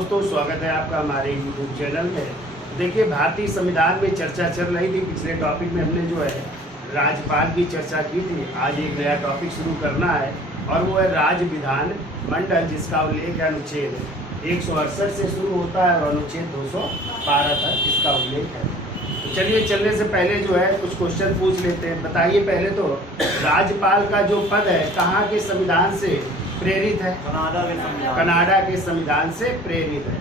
दोस्तों, स्वागत है आपका हमारे YouTube चैनल में। देखिए, भारतीय संविधान में चर्चा चल रही थी। पिछले टॉपिक में हमने जो है राज्यपाल की चर्चा की थी। आज एक नया टॉपिक शुरू करना है और वो है राज्य विधान मंडल, जिसका उल्लेख है अनुच्छेद 168 से शुरू होता है और अनुच्छेद 212 तक इसका उल्लेख है। तो चलिए, चलने से पहले जो है कुछ क्वेश्चन पूछ लेते हैं। बताइए पहले तो, राज्यपाल का जो पद है कहाँ के संविधान से प्रेरित है? कनाडा के संविधान से प्रेरित है।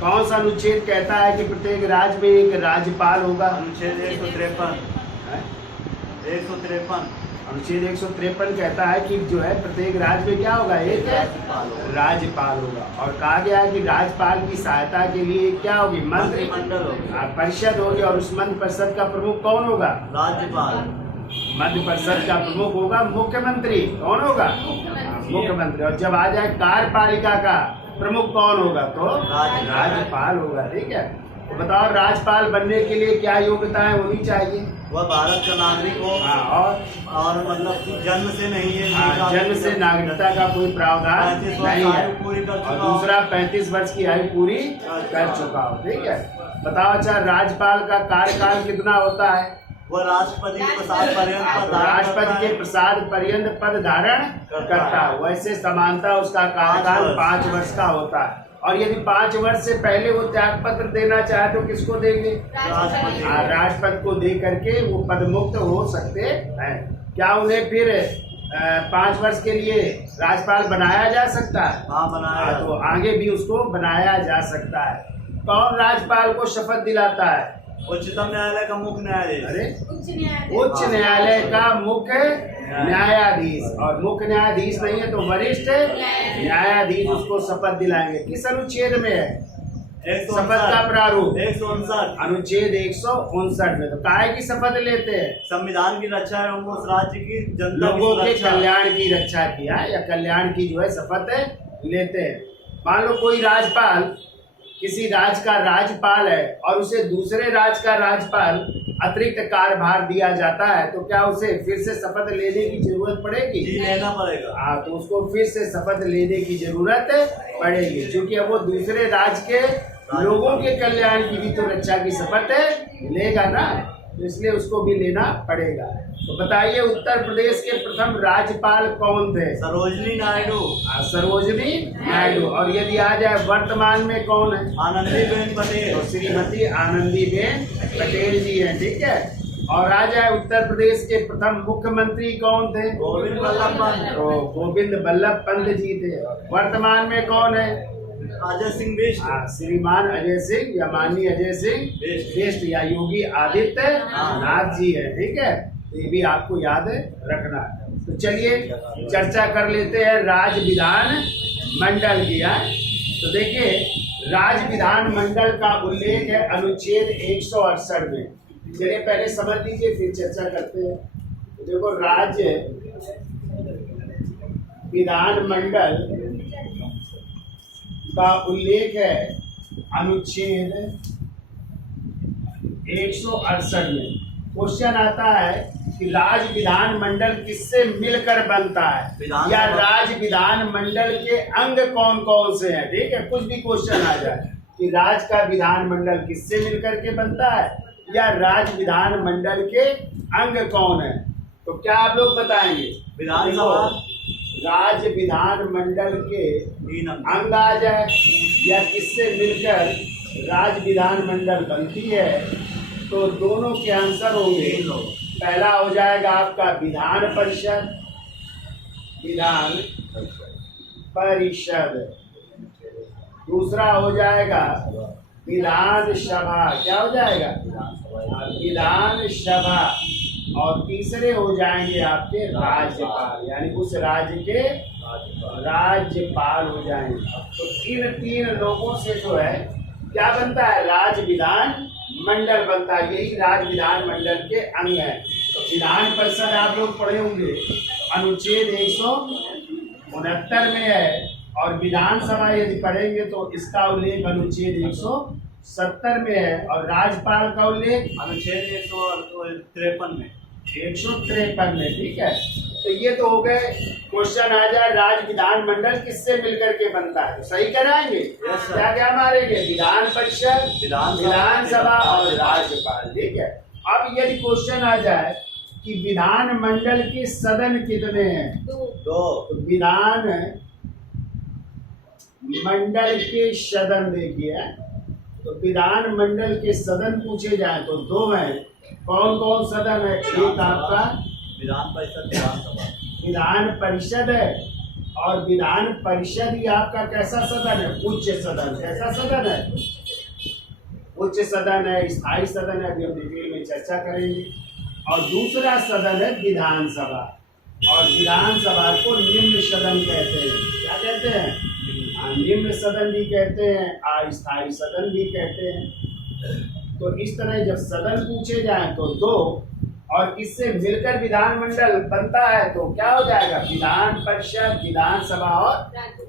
कौन सा अनुच्छेद कहता है कि प्रत्येक राज्य में एक राज्यपाल होगा? अनुच्छेद 153। अनुच्छेद 153 कहता है कि जो है प्रत्येक राज्य में क्या होगा? एक राज्यपाल होगा। और कहा गया है कि राज्यपाल की सहायता के लिए क्या होगी? मंत्रिमंडल होगी, परिषद होगी। और उस मंत्रि परिषद का प्रमुख कौन होगा? राज्यपाल। मध्य परिषद का प्रमुख होगा मुख्यमंत्री। कौन होगा? मुख्यमंत्री। और जब आ जाए कार्यपालिका का प्रमुख कौन होगा? तो राज्यपाल होगा। ठीक है। तो बताओ, राज्यपाल बनने के लिए क्या योग्यताएं होनी चाहिए? वह भारत का नागरिक हो और मतलब कि जन्म से नहीं है। जन्म से नागरिकता का कोई प्रावधान नहीं है। और दूसरा, 35 वर्ष की आयु पूरी कर चुका हो। ठीक है। बताओ, अच्छा, राज्यपाल का कार्यकाल कितना होता है? वह राष्ट्रपति के प्रसाद पर्यंत पद धारण करता है। वैसे समानता उसका कार्यकाल 5 वर्ष का होता है। और यदि 5 वर्ष से पहले वो त्याग पत्र देना चाहे तो किसको देंगे? राष्ट्रपति को दे करके वो पद मुक्त हो सकते हैं। क्या उन्हें फिर 5 वर्ष के लिए राज्यपाल बनाया जा सकता है? हाँ, बनाया। तो आगे भी उसको बनाया जा सकता है। कौन राज्यपाल को शपथ दिलाता है? उच्चतम न्यायालय का मुख्य न्यायाधीश। अरे, उच्च न्यायालय का मुख्य न्यायाधीश। और मुख्य न्यायाधीश नहीं है तो वरिष्ठ न्यायाधीश उसको शपथ दिलाएंगे। किस अनुच्छेद में है शपथ का प्रारूप? 159। अनुच्छेद 159 में। तो काहे की शपथ लेते हैं? संविधान की रक्षा एवं उस राज्य की जनता लोगों के कल्याण की रक्षा किया या कल्याण की जो है शपथ लेते हैं। मान लो कोई राज्यपाल किसी राज्य का राज्यपाल है और उसे दूसरे राज्य का राज्यपाल अतिरिक्त कार्यभार दिया जाता है, तो क्या उसे फिर से शपथ लेने की जरूरत पड़ेगी? जी, लेना पड़ेगा। हाँ, तो उसको फिर से शपथ लेने की जरूरत पड़ेगी, क्योंकि अब वो दूसरे राज्य के लोगों के कल्याण की भी तो रक्षा की शपथ लेगा ना, तो इसलिए उसको भी लेना पड़ेगा। तो बताइए, उत्तर प्रदेश के प्रथम राज्यपाल कौन थे? सरोजनी नायडू। सरोजनी नायडू। और यदि आ जाए वर्तमान में कौन है? आनंदीबेन पटेल। तो श्रीमती आनंदीबेन पटेल जी हैं। ठीक है। और आ जाए उत्तर प्रदेश के प्रथम मुख्यमंत्री कौन थे? गोविंद वल्लभ पंत। तो गोविंद वल्लभ पंत जी थे। वर्तमान में कौन है? अजय सिंह बिष्ट। श्रीमान अजय सिंह या माननीय अजय सिंह बिष्ट या योगी आदित्यनाथ जी है। ठीक है। ये भी आपको याद रखना है। तो चलिए चर्चा कर लेते हैं राज्य विधान मंडल की। तो देखिए, राज्य विधान मंडल का उल्लेख है अनुच्छेद 168 में। चलिए पहले समझ लीजिए, फिर चर्चा करते हैं। तो देखो, राज्य विधान मंडल का उल्लेख है अनुच्छेद 168 में। क्वेश्चन आता है कि राज्य विधान मंडल किससे मिलकर बनता है, या राज्य विधान मंडल के अंग कौन कौन से हैं। ठीक है। कुछ भी क्वेश्चन आ जाए कि राज्य का विधान मंडल किससे मिलकर के बनता है या राज्य विधान मंडल के अंग कौन है, तो क्या आप लोग बताएंगे? विधानसभा। राज्य विधान मंडल के अंग आ जाए या किससे मिलकर राज्य विधान मंडल बनती है, तो दोनों के आंसर होंगे। पहला हो जाएगा आपका विधान परिषद। विधान परिषद। दूसरा हो जाएगा विधान सभा। क्या हो जाएगा? विधान सभा। और तीसरे हो जाएंगे आपके राज्यपाल, यानी उस राज्य के राज्यपाल हो जाएंगे। तो तीन लोगों से जो है क्या बनता है? राज्य विधान मंडल बनता है। यही राज्य विधान मंडल के अंग है। तो विधान परिषद आप लोग पढ़े होंगे, अनुच्छेद 169 में है। और विधानसभा यदि पढ़ेंगे तो इसका उल्लेख अनुच्छेद 170 में है। और राज्यपाल का उल्लेख अनुच्छेद 153 में। 153 में। ठीक है। तो ये तो हो गए क्वेश्चन आ जाए राज विधानमंडल किससे मिलकर के बनता है, तो सही कराएंगे। क्या क्या मारेंगे, विधान परिषद, विधानसभा और राज्यपाल। ठीक है। अब यदि क्वेश्चन आ जाए कि विधानमंडल के सदन कितने हैं, दो। तो विधान मंडल के सदन देखिए, तो विधान मंडल के सदन पूछे जाए तो दो हैं। कौन कौन सदन है, एक आपका विधान परिषद, विधानसभा। विधान परिषद है, और विधान परिषद ही आपका कैसा सदन है, उच्च सदन। कैसा सदन है, उच्च सदन है, स्थायी सदन है, अभी हम डिटेल में चर्चा करेंगे। और दूसरा सदन है विधानसभा, और विधानसभा को निम्न सदन कहते हैं। क्या कहते हैं, निम्न सदन भी कहते हैं, अस्थायी सदन भी कहते हैं। तो इस तरह जब सदन पूछे जाए तो दो, और इससे मिलकर विधानमंडल बनता है तो क्या हो जाएगा, विधान परिषद, विधानसभा और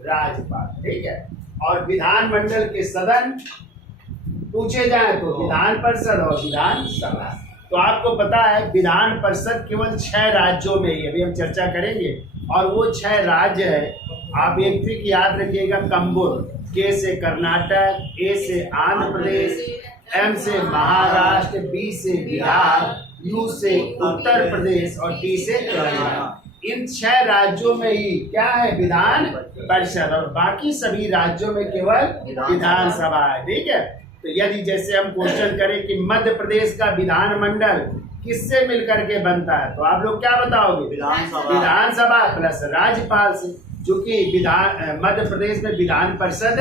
राज्यपाल। ठीक है। और विधानमंडल के सदन पूछे जाए तो विधान परिषद और विधानसभा। तो आपको पता है विधान परिषद केवल 6 राज्यों में ही, अभी हम चर्चा करेंगे, और वो 6 राज्य है। आप एक ट्रिक याद रखिएगा, कंबुर, के से कर्नाटक, ए से आंध्र प्रदेश, एम से महाराष्ट्र, बी से बिहार, यू से उत्तर प्रदेश और टी से तेलंगाना। इन 6 राज्यों में ही क्या है, विधान परिषद, और बाकी सभी राज्यों में केवल विधानसभा है। ठीक है। तो यदि जैसे हम क्वेश्चन करें कि मध्य प्रदेश का विधानमंडल किससे मिलकर के बनता है, तो आप लोग क्या बताओगे, विधानसभा प्लस राज्यपाल से, जो कि मध्य प्रदेश में विधान परिषद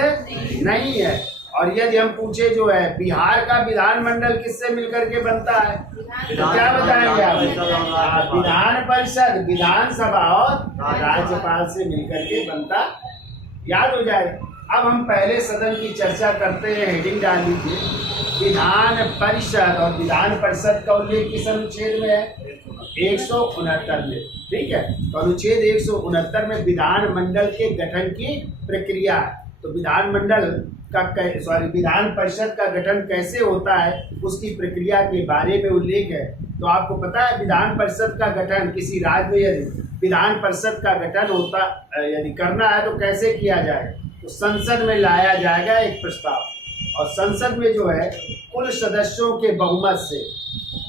नहीं है। और यदि हम पूछे जो है बिहार का विधानमंडल किससे मिलकर के बनता है, तो क्या बताएंगे आप, विधान परिषद, विधानसभा और राज्यपाल से मिलकर के बनता, याद हो जाए। अब हम पहले सदन की चर्चा करते हैं, हेडिंग डाल लीजिए, विधान परिषद। और विधान परिषद का उल्लेख किस अनुच्छेद में है, 169 में। ठीक है। तो अनुच्छेद 169 में विधानमंडल के गठन की प्रक्रिया, तो विधानमंडल का विधान परिषद का गठन कैसे होता है उसकी प्रक्रिया के बारे में उल्लेख है। तो आपको पता है विधान परिषद का गठन किसी राज्य में यदि विधान परिषद का गठन होता यदि करना है तो कैसे किया जाए, तो संसद में लाया जाएगा एक प्रस्ताव, और संसद में जो है कुल सदस्यों के बहुमत से,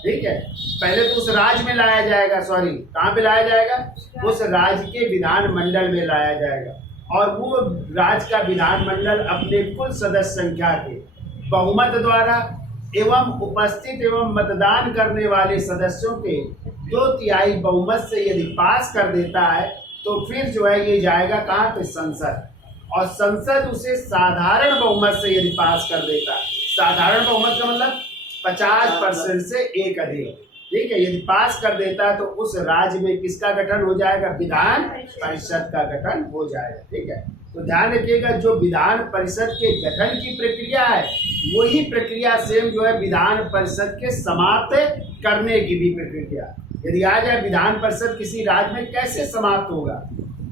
ठीक है, पहले तो उस राज्य में लाया जाएगा, कहाँ पे लाया जाएगा, उस राज्य के विधानमंडल में लाया जाएगा, और वो राज्य का विधानमंडल अपने कुल सदस्य संख्या के बहुमत द्वारा एवं उपस्थित एवं मतदान करने वाले सदस्यों के 2/3 बहुमत से यदि पास कर देता है तो फिर जो है ये जाएगा कहाँ पे, संसद, और संसद उसे साधारण बहुमत से यदि पास कर देता है, साधारण बहुमत का मतलब 50% से एक अधिक, ठीक है, यदि पास कर देता है तो उस राज्य में किसका गठन हो जाएगा, विधान परिषद का गठन हो जाएगा। ठीक है। तो ध्यान रखिएगा जो विधान परिषद के गठन की प्रक्रिया है वही प्रक्रिया सेम जो है विधान परिषद के समाप्त करने की भी प्रक्रिया। यदि आ जाए विधान परिषद किसी राज्य में कैसे समाप्त होगा,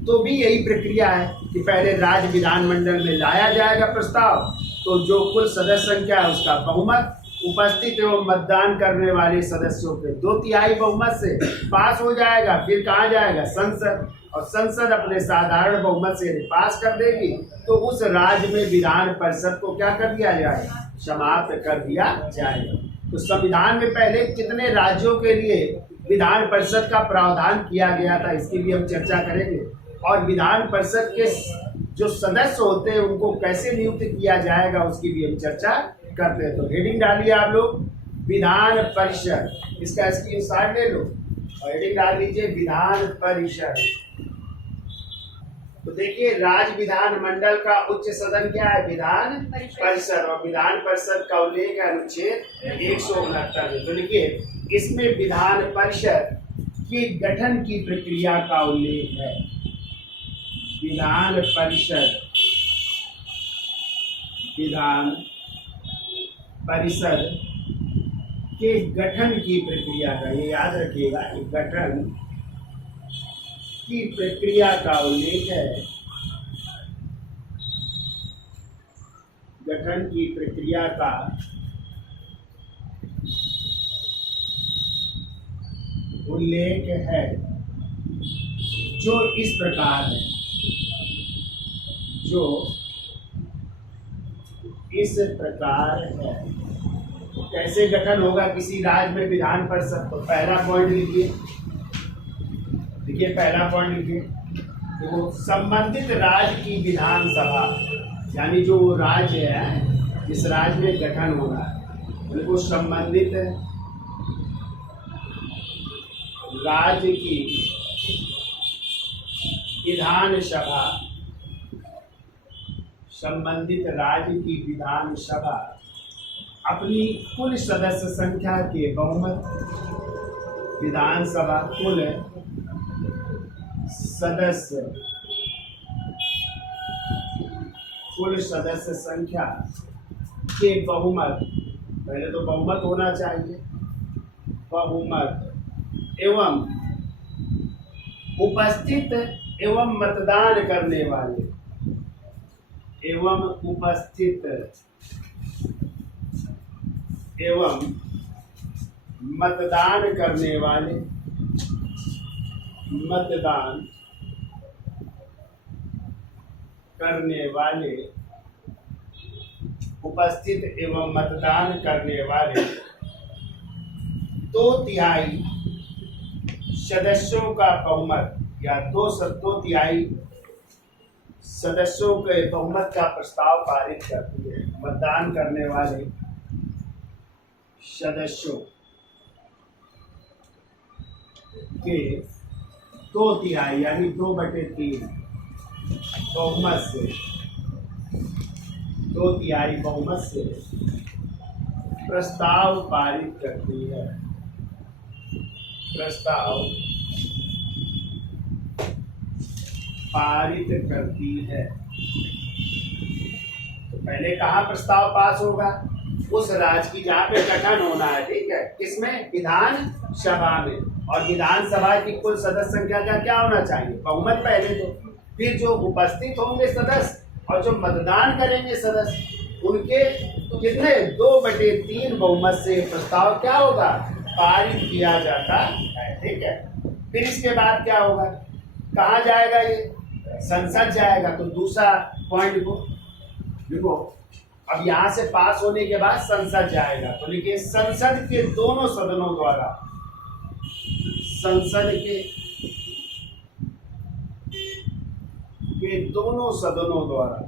तो भी यही प्रक्रिया है कि पहले राज्य विधानमंडल में लाया जाएगा प्रस्ताव, तो जो कुल सदस्य संख्या है उसका बहुमत, उपस्थित एवं मतदान करने वाले सदस्यों के 2/3 बहुमत से पास हो जाएगा, फिर कहाँ जाएगा, संसद, और संसद अपने साधारण बहुमत से यदि पास कर देगी तो उस राज्य में विधान परिषद को क्या कर दिया जाएगा, समाप्त कर दिया जाएगा। तो संविधान में पहले कितने राज्यों के लिए विधान परिषद का प्रावधान किया गया था इसकी भी हम चर्चा करेंगे, और विधान परिषद के जो सदस्य होते हैं उनको कैसे नियुक्त किया जाएगा उसकी भी हम चर्चा करते हैं। तो हेडिंग डालिए आप लोग, विधान परिषद, इसका स्क्रीनशॉट ले लो और हेडिंग डाल लीजिए विधान परिषद। तो देखिए राज्य विधानमंडल का उच्च सदन क्या है, विधान परिषद, और विधान परिषद का उल्लेख है अनुच्छेद 169 में। तो देखिए इसमें विधान परिषद के गठन की प्रक्रिया का उल्लेख है, विधान परिषद, विधान परिषद के गठन की प्रक्रिया का, ये याद रखिएगा, गठन की प्रक्रिया का उल्लेख है, गठन की प्रक्रिया का उल्लेख है। जो इस प्रकार है, जो इस प्रकार है। कैसे गठन होगा किसी राज्य में विधान परिषद? तो पहला पॉइंट लिखिए, देखिए पहला पॉइंट लिखिए, तो संबंधित राज्य की विधानसभा, यानी जो वो राज्य है जिस राज्य में गठन हो रहा है उनको संबंधित राज्य की विधानसभा, संबंधित राज्य की विधानसभा अपनी कुल सदस्य संख्या के बहुमत, विधानसभा कुल सदस्य संख्या के बहुमत, पहले तो बहुमत होना चाहिए, बहुमत एवं उपस्थित एवं मतदान करने वाले, एवं उपस्थित एवं मतदान करने वाले, मतदान करने वाले, उपस्थित एवं मतदान करने वाले 2/3 सदस्यों का बहुमत या 2/3 सदस्यों के बहुमत का प्रस्ताव पारित करती है। मतदान करने वाले सदस्यों के 2/3 यानी 2/3 बहुमत से, 2/3 बहुमत से प्रस्ताव पारित करती है, प्रस्ताव पारित करती है। तो पहले कहाँ प्रस्ताव पास होगा? उस राज्य की जहाँ पे गठन होना है, ठीक है, किसमें? विधान सभा में। और विधानसभा की कुल सदस्य संख्या का क्या होना चाहिए? बहुमत पहले तो, फिर जो उपस्थित होंगे सदस्य और जो मतदान करेंगे सदस्य, उनके कितने? 2/3 बहुमत से प्रस्ताव क्या होगा? पारित किया जाता है, ठीक है। फिर इसके बाद क्या होगा? कहाँ जाएगा ये? संसद जाएगा। तो दूसरा पॉइंट को देखो, अब यहाँ से पास होने के बाद संसद जाएगा, तो लिखिए संसद के दोनों सदनों द्वारा, संसद के दोनों सदनों द्वारा,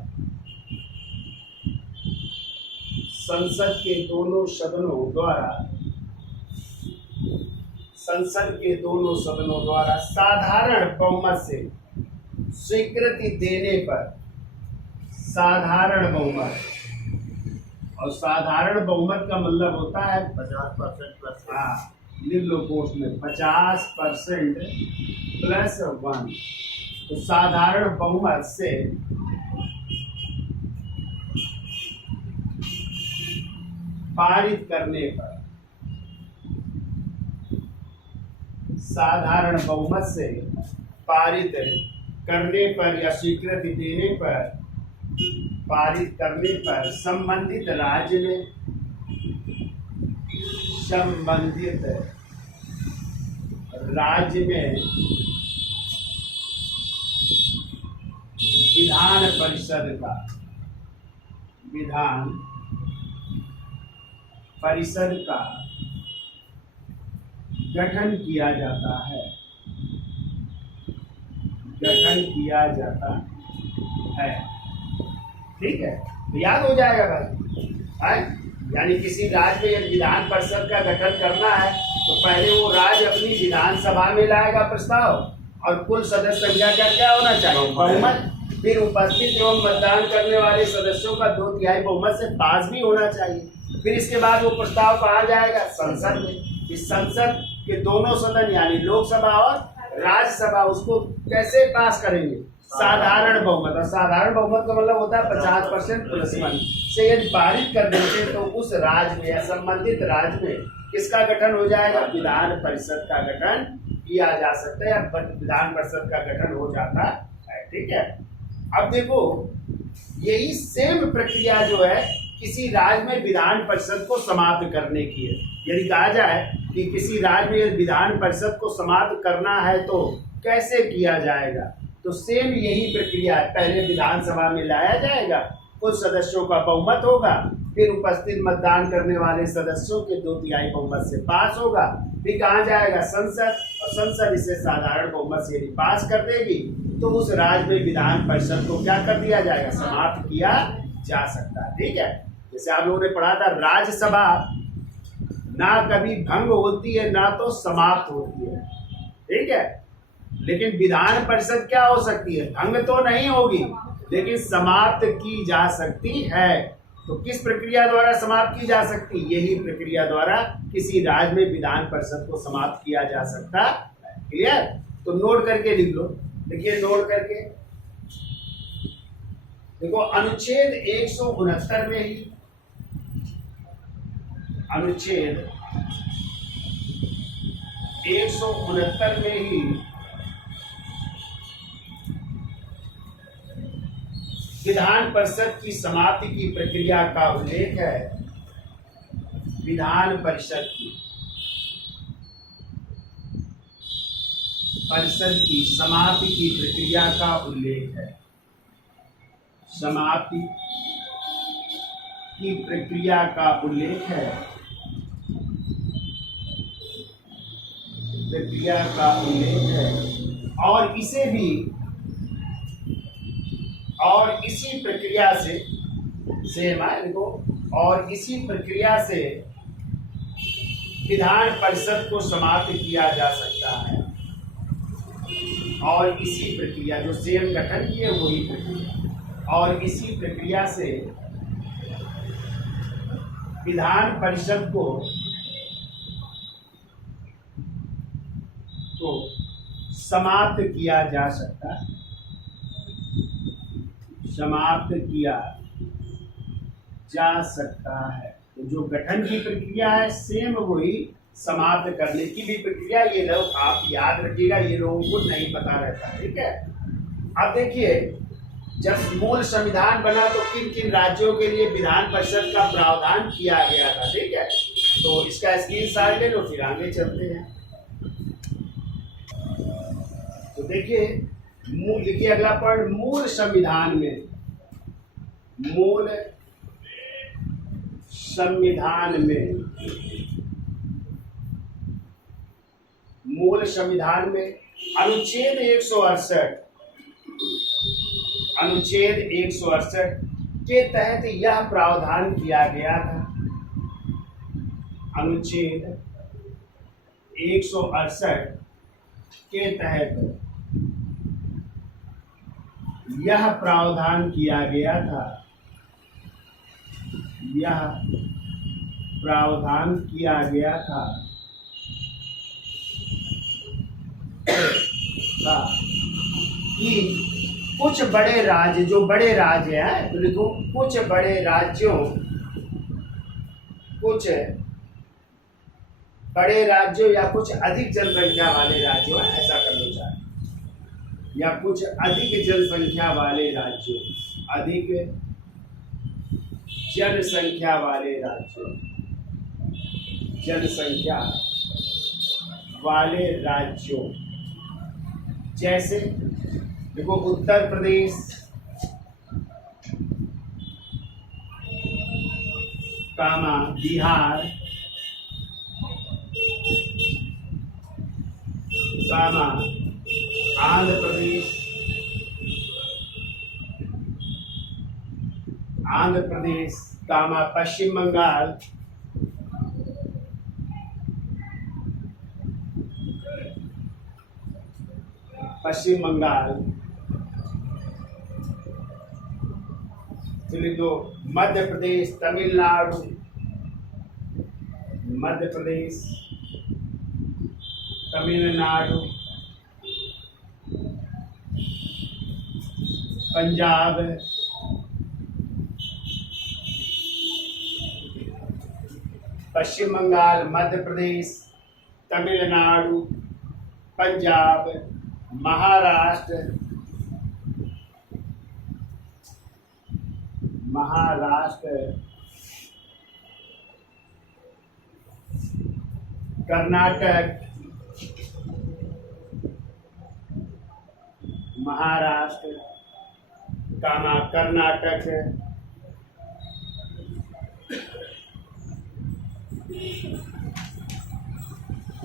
संसद के दोनों सदनों द्वारा, संसद के दोनों सदनों द्वारा साधारण बहुमत से स्वीकृति देने पर, साधारण बहुमत, और साधारण बहुमत का मतलब होता है 50% प्लस। हाँ, लिख लो पोस्ट में 50% प्लस 1। तो साधारण बहुमत से पारित करने पर, साधारण बहुमत से पारित करने पर या स्वीकृति देने पर, पारित करने पर संबंधित राज्य में, संबंधित राज्य में विधान परिषद का, विधान परिषद का गठन किया जाता है, गठन किया जाता है, ठीक है। तो याद हो जाएगा भाई, यानी किसी राज्य में यदि विधान परिषद का गठन करना है तो पहले वो राज्य अपनी विधानसभा में लाएगा प्रस्ताव, और कुल सदस्य संख्या का क्या होना चाहिए? बहुमत। फिर उपस्थित एवं मतदान करने वाले सदस्यों का 2/3 बहुमत से पास भी होना चाहिए। फिर इसके बाद वो प्रस्ताव कहाँ जाएगा? संसद में। इस संसद के दोनों सदन यानी लोकसभा और राज्यसभा उसको कैसे पास करेंगे? साधारण बहुमत। और साधारण बहुमत का मतलब होता है 50% प्लस 1 से यदि पारित कर देते तो उस राज्य में या संबंधित राज्य में किसका गठन हो जाएगा? विधान परिषद का गठन किया जा सकता है या विधान परिषद का गठन हो जाता है, ठीक है। अब देखो, यही सेम प्रक्रिया जो है किसी राज्य में विधान परिषद को समाप्त करने की है। यदि कहा जाए कि किसी राज्य में विधान परिषद को समाप्त करना है तो कैसे किया जाएगा? तो सेम यही प्रक्रिया है। पहले विधानसभा में लाया जाएगा, कुछ सदस्यों का बहुमत होगा, फिर उपस्थित मतदान करने वाले सदस्यों के 2/3 बहुमत से पास होगा, फिर कहाँ जाएगा? संसद, और संसद इसे साधारण बहुमत से यदि पास कर देगी तो उस राज्य में विधान परिषद को क्या कर दिया जाएगा? समाप्त किया जा सकता है। ठीक है, जैसे आप लोगों ने पढ़ा था, राज्यसभा ना कभी भंग होती है ना तो समाप्त होती है। ठीक है, लेकिन विधान परिषद क्या हो सकती है? भंग तो नहीं होगी लेकिन समाप्त की जा सकती है। तो किस प्रक्रिया द्वारा समाप्त की जा सकती? यही प्रक्रिया द्वारा किसी राज्य में विधान परिषद को समाप्त किया जा सकता है। क्लियर? तो नोट करके लिख लो। देखिए नोट करके, देखो अनुच्छेद 169 में ही, अनुच्छेद 169 में ही विधान परिषद की समाप्ति की प्रक्रिया का उल्लेख है। विधान परिषद की समाप्ति की प्रक्रिया का उल्लेख है। समाप्ति की प्रक्रिया का उल्लेख है। प्रक्रिया का उल्लेख है और इसे भी, और इसी प्रक्रिया से सेम है, देखो, और इसी प्रक्रिया से विधान परिषद को समाप्त किया जा सकता है। और इसी प्रक्रिया, जो सेम गठन की है वही प्रक्रिया, और इसी प्रक्रिया से विधान परिषद को तो समाप्त किया जा सकता है। समाप्त किया जा सकता है। तो जो गठन की प्रक्रिया है सेम वही समाप्त करने की भी प्रक्रिया। ये लोग आप याद रखिएगा, ये लोगों को नहीं पता रहता। ठीक है, अब देखिए, जब मूल संविधान बना तो किन किन राज्यों के लिए विधान परिषद का प्रावधान किया गया था। ठीक है, तो इसका स्क्रीनशॉट ले लो, फिर आगे चलते हैं। तो देखिए, लिखिए अगला पॉइंट, मूल संविधान में, मूल संविधान में, मूल संविधान में अनुच्छेद 168, अनुच्छेद 168 के तहत यह प्रावधान किया गया था। अनुच्छेद 168 के तहत यह प्रावधान किया गया था। यह प्रावधान किया गया था कि कुछ बड़े राज्य, जो बड़े राज्य हैं, तो लिखो कुछ बड़े राज्यों, कुछ बड़े राज्यों या कुछ अधिक जनसंख्या वाले राज्यों, ऐसा कर लो चाहे, या कुछ अधिक जनसंख्या वाले राज्यों, अधिक जनसंख्या वाले राज्यों, जनसंख्या वाले राज्यों, जैसे देखो उत्तर प्रदेश, कामा बिहार, कामा आंध्र प्रदेश, आंध्र प्रदेश, कामा पश्चिम बंगाल, पश्चिम बंगाल, चलिए तो मध्य प्रदेश, तमिलनाडु, मध्य प्रदेश, तमिलनाडु, पंजाब, पश्चिम बंगाल, मध्य प्रदेश, तमिलनाडु, पंजाब, महाराष्ट्र, महाराष्ट्र, कर्नाटक, महाराष्ट्र, कर्नाटक,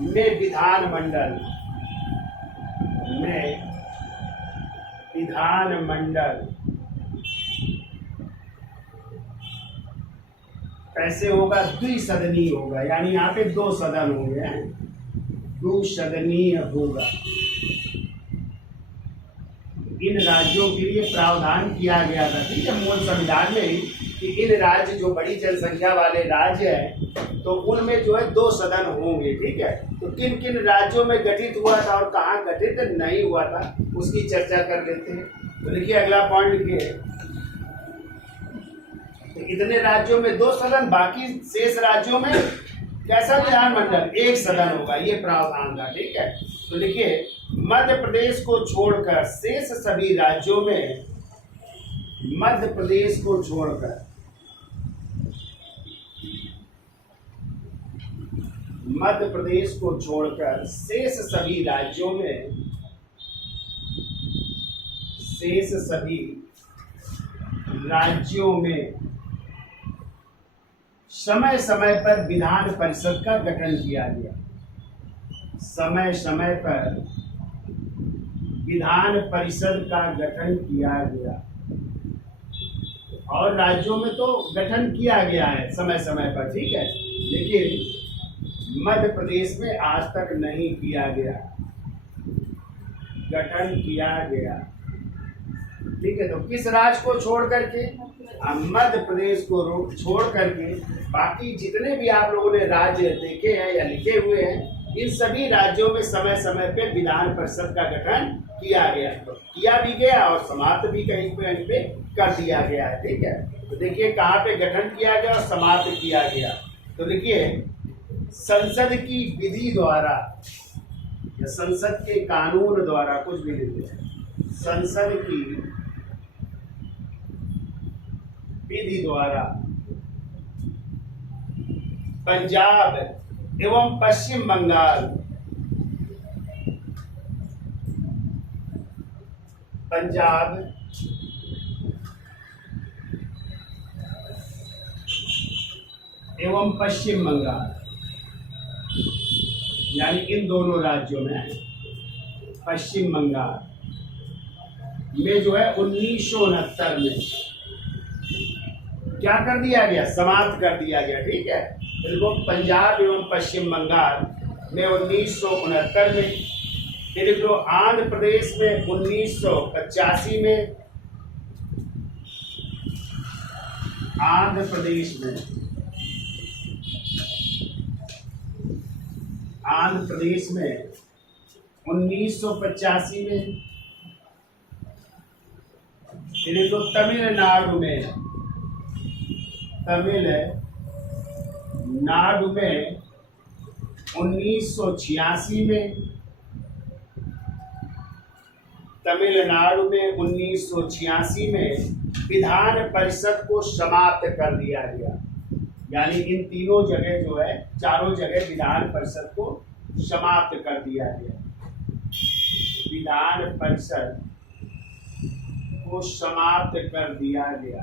में विधानमंडल कैसे होगा? द्विसदनीय होगा, यानी यहाँ पे 2 सदन होंगे, द्विसदनीय होगा। इन राज्यों के लिए प्रावधान किया गया था, ठीक है, मूल संविधान में ही, कि इन राज्य जो बड़ी जनसंख्या वाले राज्य हैं तो उनमें जो है 2 सदन होंगे, ठीक है। तो किन किन राज्यों में गठित हुआ था और कहाँ गठित नहीं हुआ था उसकी चर्चा कर लेते हैं। तो देखिए अगला पॉइंट लिखिए, तो इतने राज्यों में 2 सदन, बाकी शेष राज्यों में कैसा विधानमंडल? 1 सदन होगा, ये प्रावधान था, ठीक है। तो लिखिए मध्य प्रदेश को छोड़कर शेष सभी राज्यों में, मध्य प्रदेश को छोड़कर शेष सभी राज्यों में समय समय पर विधान परिषद का गठन किया गया। समय समय पर विधान परिषद का गठन किया गया, और राज्यों में तो गठन किया गया है समय समय पर, ठीक है, लेकिन मध्य प्रदेश में आज तक नहीं किया गया, गठन किया गया, ठीक है। तो किस राज्य को छोड़ करके? मध्य प्रदेश को छोड़ करके बाकी जितने भी आप लोगों ने राज्य देखे हैं या लिखे हुए हैं, इन सभी राज्यों में समय समय पे विधान परिषद का गठन किया गया, तो किया भी गया और समाप्त भी कहीं पे कर दिया गया है, ठीक है। तो देखिए कहाँ पे गठन किया गया और समाप्त किया गया। तो देखिए संसद की विधि द्वारा या संसद के कानून द्वारा, कुछ भी लिखते हैं, संसद की विधि द्वारा पंजाब एवं पश्चिम बंगाल, पंजाब एवं पश्चिम बंगाल, यानी इन दोनों राज्यों में, पश्चिम बंगाल में जो है 1969 में क्या कर दिया गया? समाप्त कर दिया गया, ठीक है। तो पंजाब एवं पश्चिम बंगाल में 1969 में, फिर आंध्र प्रदेश में 1985 में, आंध्र प्रदेश में 1985 में, फिर तमिलनाडु में 1986 में, तमिलनाडु में 1986 में विधान परिषद को समाप्त कर दिया गया, यानी इन तीनों जगह जो है, चारों जगह विधान परिषद को समाप्त कर दिया गया, विधान परिषद को समाप्त कर दिया गया,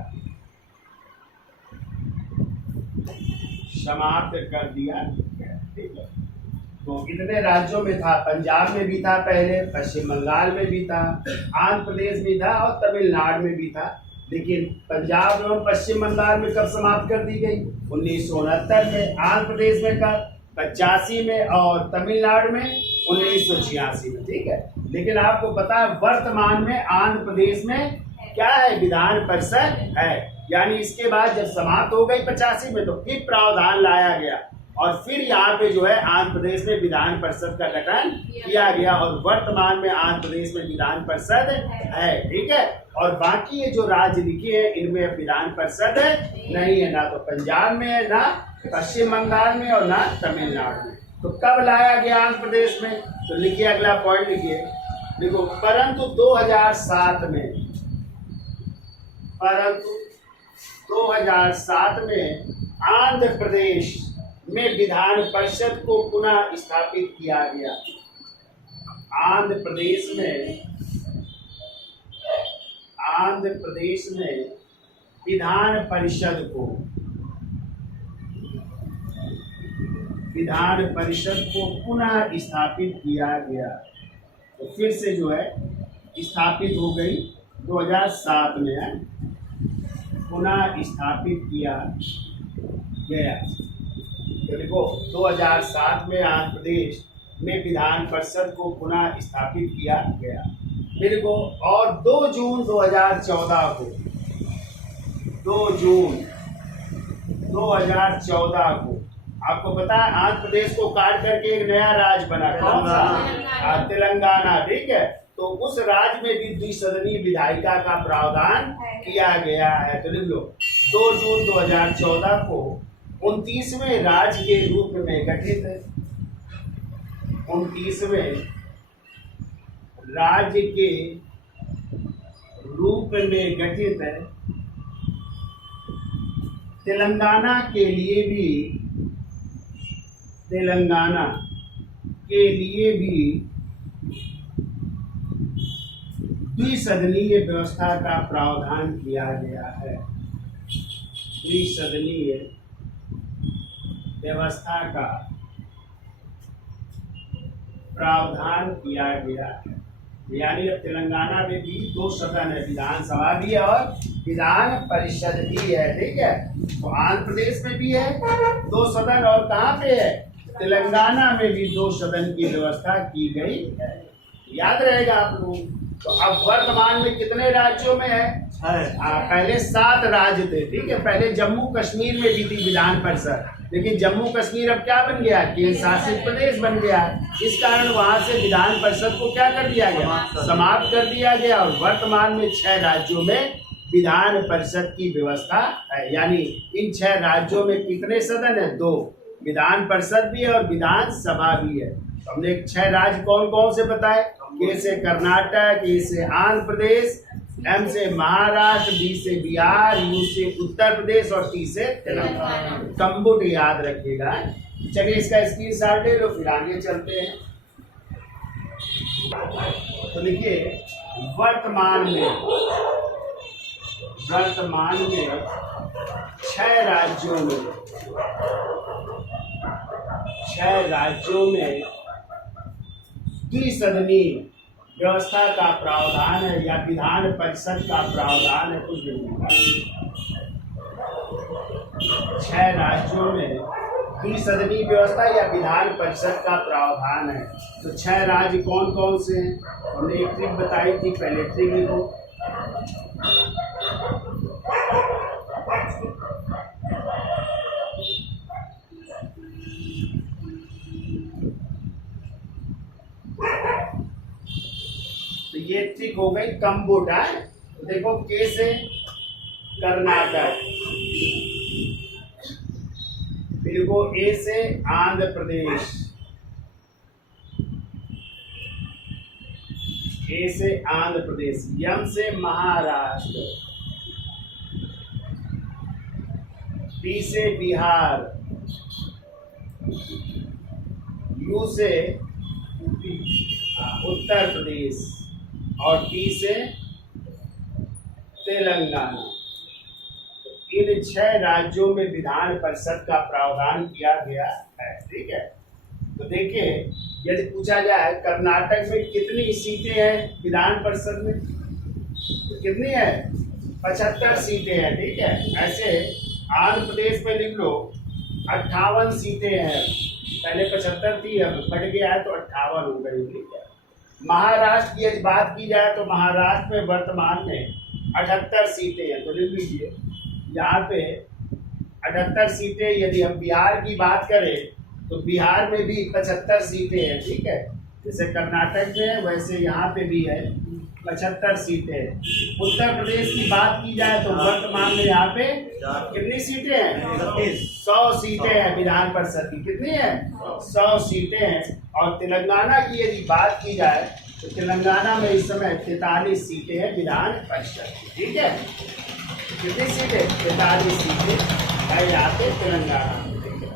समाप्त कर दिया गया, ठीक है। तो इतने राज्यों में था, पंजाब में भी था पहले, पश्चिम बंगाल में भी था, आंध्र प्रदेश में था और तमिलनाडु में भी था, लेकिन पंजाब एवं पश्चिम बंगाल में कब समाप्त कर दी गई? 1969 में, आंध्र प्रदेश में कब? 85 में, और तमिलनाडु में 1986 में, ठीक है। लेकिन आपको पता है वर्तमान में आंध्र प्रदेश में क्या है? विधान परिषद है, यानी इसके बाद जब समाप्त हो गई 85 में, तो फिर प्रावधान लाया गया और फिर यहाँ पे जो है आंध्र प्रदेश में विधान परिषद का गठन किया गया, और वर्तमान में आंध्र प्रदेश में विधान परिषद है, ठीक है। और बाकी ये जो राज्य लिखे हैं इनमें विधान परिषद नहीं है, ना तो पंजाब में है, ना पश्चिम बंगाल में, और ना तमिलनाडु में। तो कब लाया गया आंध्र प्रदेश में? तो लिखिए अगला पॉइंट लिखिए, देखो परंतु 2007 में आंध्र प्रदेश में विधान परिषद को पुनः स्थापित किया गया। आंध्र प्रदेश में आंध्र प्रदेश में विधान परिषद को पुनः स्थापित किया गया। तो फिर से जो है स्थापित हो गई 2007 में है, पुनः स्थापित किया गया। तो देखो 2007 में आंध्र प्रदेश में विधान परिषद को पुनः स्थापित किया गया। फिर को और 2 जून 2014 को 2 जून 2014 को आपको पता है आंध्र प्रदेश को काट करके एक नया राज्य बना, कौन सा? तेलंगाना। ठीक है, तो उस राज्य में भी द्विसदनीय विधायिका का प्रावधान किया गया है। तो लिख लो 2 जून 2014 को 29वें राज्य के रूप में गठित 29वें राज्य के रूप में गठित तेलंगाना के लिए भी द्विसदनीय व्यवस्था का प्रावधान किया गया है। द्विसदनीय व्यवस्था का प्रावधान किया गया है, यानी अब तेलंगाना में भी 2 सदन है, विधानसभा भी है और विधान परिषद भी है। ठीक है, तो आंध्र प्रदेश में भी है 2 सदन और कहाँ पे है? तेलंगाना में भी 2 सदन की व्यवस्था की गई है। याद रहेगा आप लोगों। तो अब वर्तमान में कितने राज्यों में है? पहले 7 राज्य थे। ठीक है, पहले जम्मू कश्मीर में भी थी विधान परिषद, लेकिन जम्मू कश्मीर अब क्या बन गया? केंद्र शासित प्रदेश बन गया। इस कारण वहां से विधान परिषद को क्या कर दिया गया? समाप्त कर दिया गया। और वर्तमान में 6 राज्यों में विधान परिषद की व्यवस्था है, यानी इन 6 राज्यों में कितने सदन है? 2, विधान परिषद भी है और विधानसभा भी है। तो हमने 6 राज्य कौन कौन से बताए? के से कर्नाटक, ए से आंध्र प्रदेश, एम से महाराष्ट्र, बी से बिहार, यू से उत्तर प्रदेश और टी से तेलंगाना। कंबुट याद रखिएगा। चलिए इसका स्क्रीनशॉट ले लो, फिर आगे चलते हैं। तो देखिए वर्तमान में 6 राज्यों में द्विसदनीय व्यवस्था का प्रावधान है या विधान परिषद का प्रावधान है। कुछ दिन 6 राज्यों में द्विसदनीय व्यवस्था या विधान परिषद का प्रावधान है। तो 6 राज्य कौन कौन से हैं? हमने एक ट्रिक बताई थी, पहले ट्रिक लिखो। तो ये ट्रिक हो गई कंबुट है। तो देखो के से कर्नाटक, फिर वो ए से आंध्र प्रदेश, ए से आंध्र प्रदेश, यम से महाराष्ट्र, बी से बिहार, यू से उत्तर प्रदेश और टी से तेलंगाना। इन 6 राज्यों में विधान परिषद का प्रावधान किया गया है। ठीक है, तो देखिए यदि पूछा जाए कर्नाटक में कितनी सीटें हैं विधान परिषद में? तो कितनी है? 75 सीटें हैं। ठीक है, ऐसे आंध्र प्रदेश में लिख लो 58 सीटें हैं। पहले 75 थी, अब बढ़ गया है तो 58 हो गई। ठीक है, महाराष्ट्र की यदि बात की जाए तो महाराष्ट्र में वर्तमान में 78 सीटें हैं। तो लिख लीजिए यहाँ पे 78 सीटें। यदि हम बिहार की बात करें तो बिहार में भी 75 सीटें हैं। ठीक है, जैसे कर्नाटक में है वैसे यहाँ पे भी है 75 सीटें। उत्तर प्रदेश की बात की जाए तो वर्तमान में यहाँ पे कितनी सीटें हैं? 100 सीटें हैं विधान परिषद की। कितनी है? 100 सीटें हैं। और तेलंगाना की यदि बात की जाए तो तेलंगाना में इस समय 43 सीटें हैं विधान परिषद की। ठीक है, कितनी सीटें? 43 सीटें है यहाँ पे तेलंगाना में। ठीक है,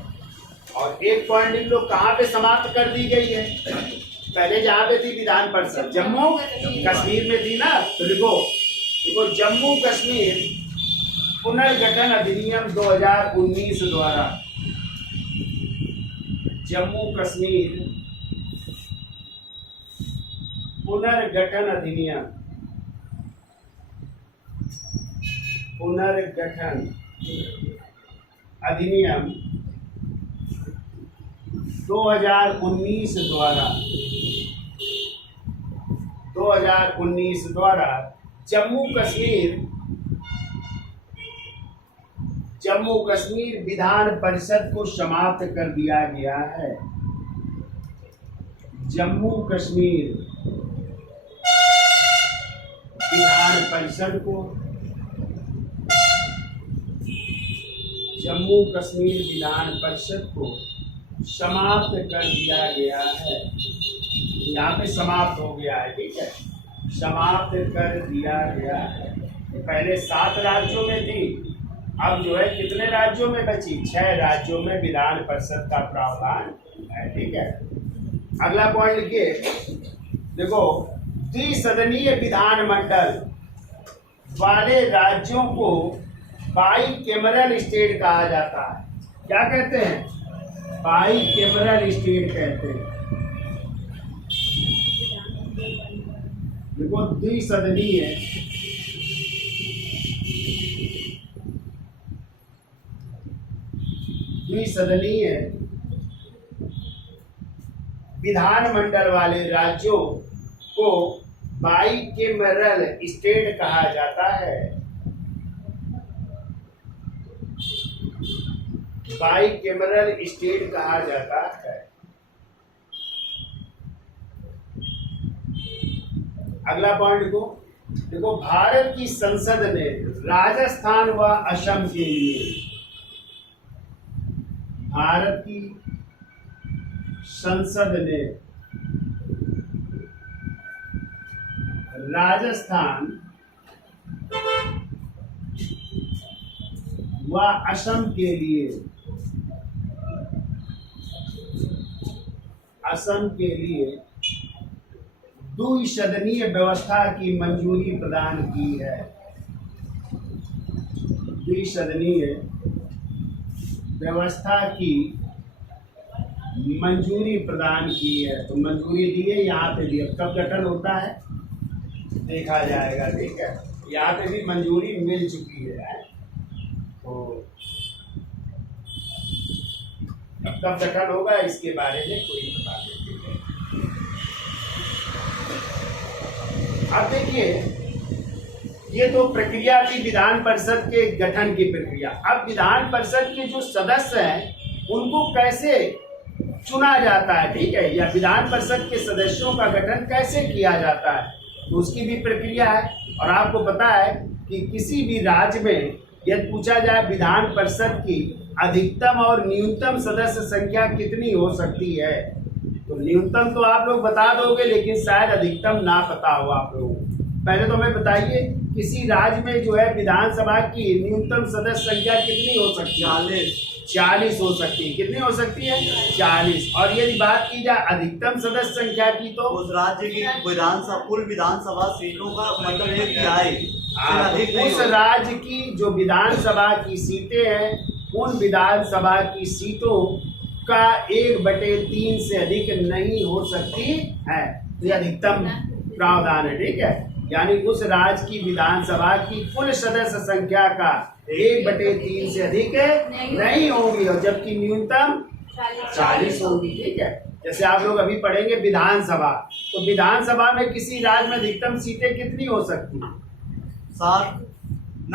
और एक पॉइंट इन लोग कहाँ पे समाप्त कर दी गई है? पहले जहाँ पे थी विधान परिषद जम्मू कश्मीर में थी ना, तो लिखो देखो, जम्मू कश्मीर पुनर्गठन अधिनियम 2019 द्वारा जम्मू कश्मीर पुनर्गठन अधिनियम 2019 द्वारा जम्मू कश्मीर विधान परिषद को समाप्त कर दिया गया है। जम्मू कश्मीर विधान परिषद को समाप्त कर दिया गया है। यहाँ पे समाप्त हो गया है, ठीक है, समाप्त कर दिया गया है। पहले 7 राज्यों में थी, अब जो है कितने राज्यों में बची? 6 राज्यों में विधान परिषद का प्रावधान है, ठीक है। अगला पॉइंट लिखिए, देखो, द्विसदनीय विधानमंडल वाले राज्यों को बाईकेमरल स्टेट कहा जाता है। क्या कहते हैं? बाईकेमरल स्टेट कहते हैं। देखो, द्विसदनीय विधानमंडल वाले राज्यों को बाईकेमरल स्टेट कहा जाता है। बाईकेमरल स्टेट कहा जाता है। अगला पॉइंट को देखो, भारत की संसद ने राजस्थान व असम के लिए राजस्थान व असम के लिए द्विसदनीय व्यवस्था की मंजूरी प्रदान की है। द्विसदनीय व्यवस्था की मंजूरी प्रदान की है। तो मंजूरी दी है, यहाँ पे भी। अब कब गठन होता है देखा जाएगा, ठीक है। यहाँ पे भी मंजूरी मिल चुकी है। तो अब कब गठन होगा इसके बारे में कोई बता नहीं। अब देखिए, ये तो प्रक्रिया थी विधान परिषद के गठन की प्रक्रिया। अब विधान परिषद के जो सदस्य हैं उनको कैसे चुना जाता है, ठीक है, या विधान परिषद के सदस्यों का गठन कैसे किया जाता है, तो उसकी भी प्रक्रिया है। और आपको पता है कि किसी भी राज्य में यदि पूछा जाए विधान परिषद की अधिकतम और न्यूनतम सदस्य संख्या कितनी हो सकती है, तो न्यूनतम तो आप लोग बता दोगे, लेकिन शायद अधिकतम ना पता हो आप लोगों को। पहले तो हमें बताइए, किसी राज्य में जो है विधानसभा की न्यूनतम सदस्य संख्या कितनी हो सकती है? 40 हो सकती है। कितनी हो सकती है? 40। और यदि बात की जाए अधिकतम सदस्य संख्या की, तो उस राज्य की विधानसभा कुल विधानसभा सीटों का मतलब ये क्या है? उस राज्य की जो विधानसभा की सीटें हैं, उन विधानसभा की सीटों का 1/3 से अधिक नहीं हो सकती है। ये अधिकतम प्रावधान है, ठीक है। यानी उस राज्य की विधानसभा की कुल सदस्य संख्या का 1/3 से अधिक नहीं होगी, और जबकि न्यूनतम 40 होगी, ठीक है। जैसे आप लोग अभी पढ़ेंगे विधानसभा, तो विधानसभा में किसी राज्य में अधिकतम सीटें कितनी हो सकती हैं? 7।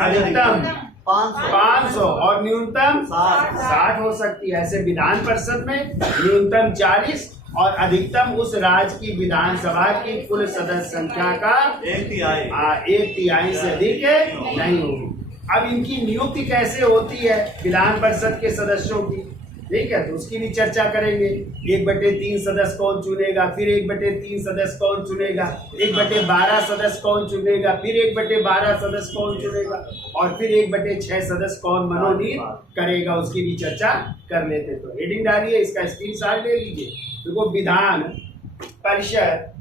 अधिकतम 500 और न्यूनतम 60 हो सकती है। ऐसे विधान परिषद में न्यूनतम 40 और अधिकतम उस राज्य की विधानसभा की कुल सदस्य संख्या का 1/3 से अधिक नहीं होगी। अब इनकी नियुक्ति कैसे होती है विधान परिषद के सदस्यों की, ठीक है, तो उसकी भी चर्चा करेंगे। 1/3 सदस्य कौन चुनेगा, फिर 1/3 सदस्य कौन चुनेगा, 1/12 सदस्य कौन चुनेगा, फिर 1/12 सदस्य कौन चुनेगा, और फिर 1/6 सदस्य कौन मनोनीत करेगा, उसकी भी चर्चा कर लेते। तो हेडिंग डालिए, इसका स्क्रीनशॉट ले लीजिए। देखो, विधान परिषद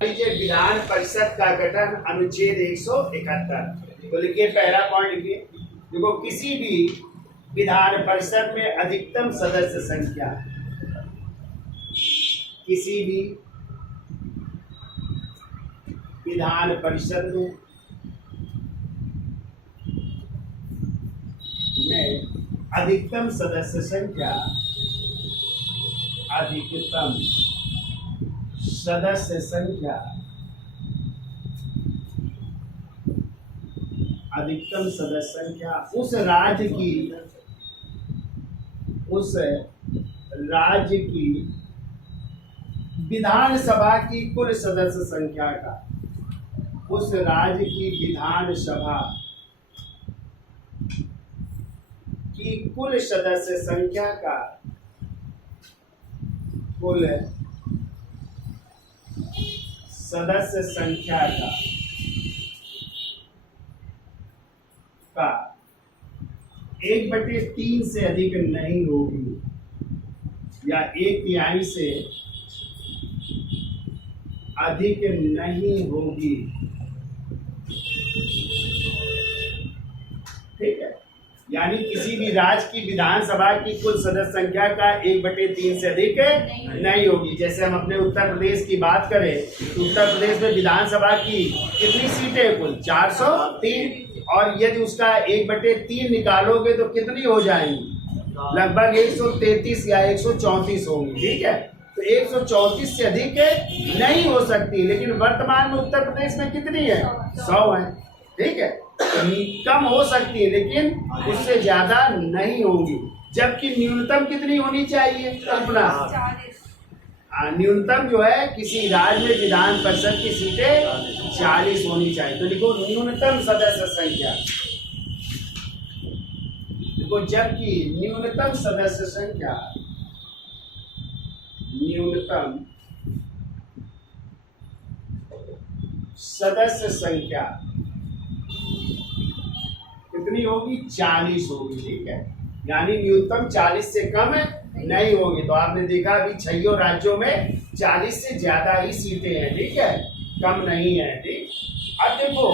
लीजिए विधान परिषद का गठन अनुच्छेद 171। तो लिखिए पहला पॉइंट लिखिए, देखो किसी भी विधान परिषद में अधिकतम सदस्य संख्या, किसी भी विधान परिषद में अधिकतम सदस्य संख्या, अधिकतम सदस्य संख्या, अधिकतम सदस्य संख्या उस राज्य की विधानसभा की कुल सदस्य संख्या का, उस राज्य की विधानसभा की कुल सदस्य संख्या का, कुल सदस्य संख्या का 1/3 से अधिक नहीं होगी, या 1/3 से अधिक नहीं होगी। ठीक है, यानी किसी भी राज्य की विधानसभा की कुल सदस्य संख्या का 1/3 से अधिक नहीं होगी। जैसे हम अपने उत्तर प्रदेश की बात करें तो उत्तर प्रदेश में विधानसभा की कितनी सीटें हैं? कुल 403, और यदि उसका 1/3 निकालोगे तो कितनी हो जाएंगी? लगभग 133 या 134 होंगी। ठीक है, तो 134 से अधिक नहीं हो सकती, लेकिन वर्तमान में उत्तर प्रदेश में कितनी है? 100 है। ठीक है, कम हो सकती है लेकिन उससे ज्यादा नहीं होगी। जबकि न्यूनतम कितनी होनी चाहिए? कल्पना, न्यूनतम जो है किसी राज्य में विधान परिषद की सीटें 40 होनी चाहिए। तो लिखो न्यूनतम सदस्य संख्या, देखो जबकि न्यूनतम सदस्य संख्या, न्यूनतम सदस्य संख्या कितनी होगी? 40 होगी। ठीक है, यानी न्यूनतम 40 से कम नहीं होगी। तो आपने देखा अभी 6 राज्यों में 40 से ज्यादा ही सीटें हैं। ठीक है, कम नहीं है। ठीक, अब देखो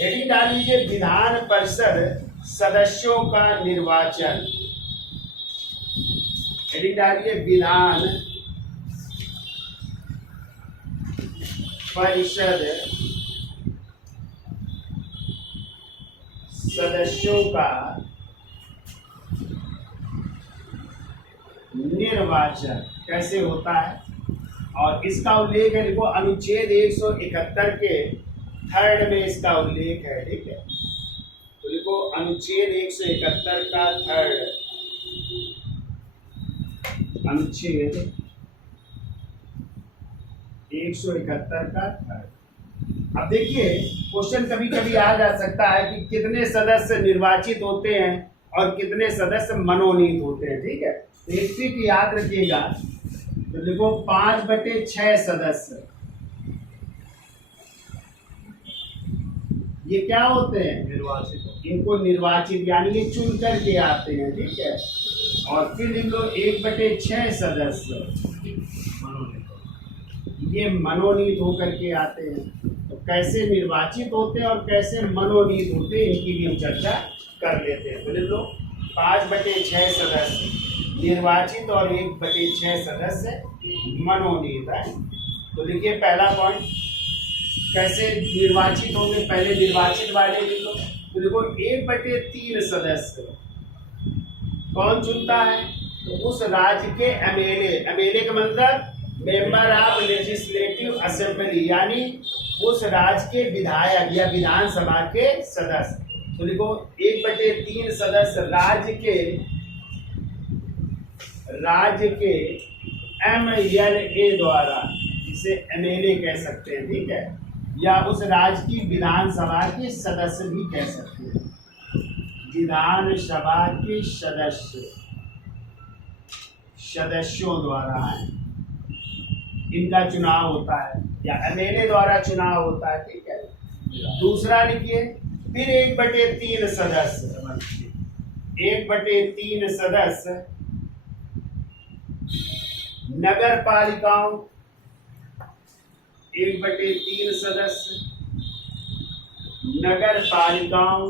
हेडिंग डाल लीजिए विधान परिषद सदस्यों का निर्वाचन। हेडिंग डालिए विधान परिषद सदस्यों का निर्वाचन कैसे होता है, और इसका उल्लेख है, देखो अनुच्छेद 171 के 3rd में इसका उल्लेख है। ठीक है, तो देखो अनुच्छेद 171 का 3rd, अनुच्छेद 171 का 3rd। अब देखिए क्वेश्चन कभी कभी आ जा सकता है कि कितने सदस्य निर्वाचित होते हैं और कितने सदस्य मनोनीत होते हैं। ठीक है, तो एक चीज याद रखिएगा, तो देखो 5/6 सदस्य ये क्या होते हैं? निर्वाचित। इनको निर्वाचित यानी ये चुन करके आते हैं। ठीक है, और फिर इन लोग 1/6 सदस्य ये मनोनीत होकर के आते हैं। तो कैसे निर्वाचित होते हैं और कैसे मनोनीत होते हैं इनकी भी हम चर्चा कर लेते हैं। तो लिख लो 5/6 सदस्य निर्वाचित और 1/6 सदस्य मनोनीत है। तो देखिए पहला पॉइंट कैसे निर्वाचित होंगे, पहले निर्वाचित वाले लिख लो। तो देखो 1/3 सदस्य कौन चुनता है? तो उस राज्य के एमएलए, एमएलए का मतलब मेंबर ऑफ लेजिस्लेटिव असेंबली, यानी उस राज्य के विधायक या विधानसभा के सदस्य। तो देखो 1/3 सदस्य राज्य के एमएलए द्वारा, इसे एमएलए कह सकते हैं। ठीक है, या उस राज्य की विधानसभा के सदस्य भी कह सकते हैं। विधानसभा के सदस्यों द्वारा इनका चुनाव होता है या एमएलए द्वारा चुनाव होता है। ठीक है, दूसरा लिखिए फिर 1/3 सदस्य, 1/3 सदस्य नगर पालिकाओं 1/3 सदस्य नगर पालिकाओं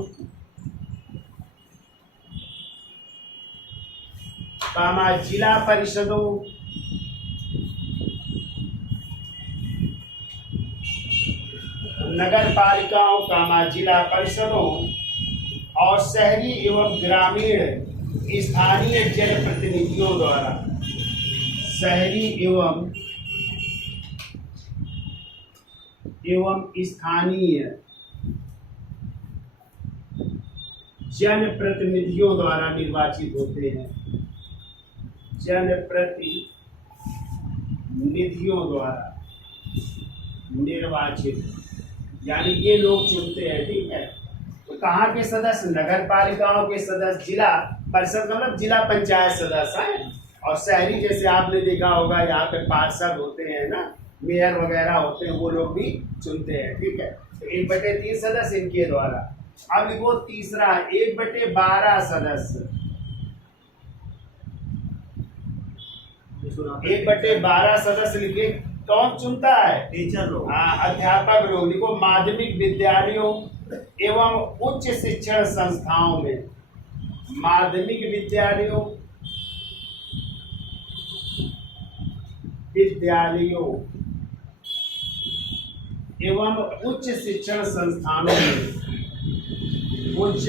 जिला परिषदों नगर पालिकाओं जिला परिषदों और शहरी एवं ग्रामीण स्थानीय जनप्रतिनिधियों द्वारा शहरी एवं स्थानीय जनप्रतिनिधियों द्वारा निर्वाचित होते हैं। जनप्रतिनिधियों द्वारा निर्वाचित यानी ये लोग चुनते हैं, ठीक है। तो कहाँ के सदस्य? नगर पालिकाओं के सदस्य, जिला परिषद मतलब जिला पंचायत सदस्य हैं, और शहरी जैसे आपने देखा होगा यहाँ पे पार्षद होते हैं ना, मेयर वगैरह होते हैं, वो लोग भी चुनते हैं, ठीक है। तो 1/3 सदस्य इनके द्वारा। अब लिखो तीसरा 1/12 सदस्य। 1/12 सदस्य लिखे, कौन चुनता है? टीचर लोग। हाँ, अध्यापक लोग। लिखो माध्यमिक विद्यालयों एवं उच्च शिक्षण संस्थाओं में, माध्यमिक विद्यालयों एवं उच्च शिक्षण संस्थानों में, उच्च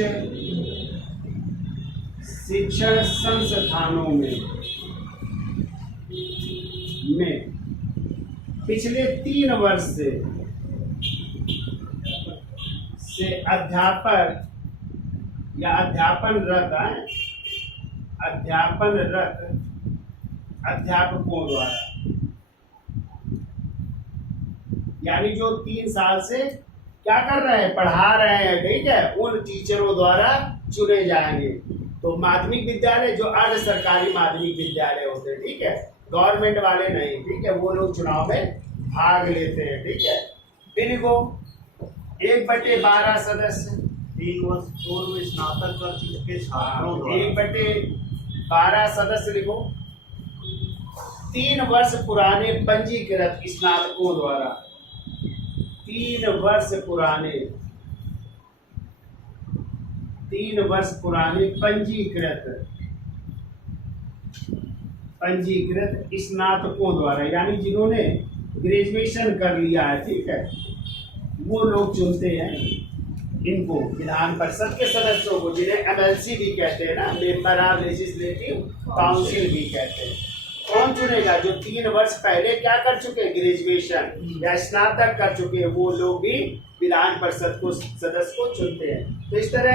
शिक्षण संस्थानों में पिछले 3 वर्ष से अध्यापक या अध्यापनरत अध्यापकों द्वारा, यानी जो 3 साल से क्या कर रहे हैं? पढ़ा रहे हैं, ठीक है, उन टीचरों द्वारा चुने जाएंगे। तो माध्यमिक विद्यालय जो अर्ध सरकारी माध्यमिक विद्यालय होते हैं, ठीक है, गवर्नमेंट वाले नहीं, ठीक है, वो लोग चुनाव में भाग लेते हैं, ठीक है। फिर लिखो 1/12 सदस्य 3 वर्ष पूर्व स्नातक कर चुके छात्रों द्वारा। 1/12 सदस्य लिखो 3 वर्ष पुराने पंजीकृत स्नातकों द्वारा, 3 वर्ष पुराने पंजीकृत स्नातकों द्वारा, यानी जिन्होंने ग्रेजुएशन कर लिया है, ठीक है, वो लोग चुनते हैं इनको, विधान परिषद के सदस्यों को, जिन्हें MLC भी कहते हैं ना, मेंबर ऑफ लेजिस्लेटिव काउंसिल भी कहते हैं। कौन चुनेगा? जो 3 वर्ष पहले क्या कर चुके, ग्रेजुएशन या स्नातक कर चुके, वो लोग भी विधान परिषद को सदस्य को चुनते हैं। तो इस तरह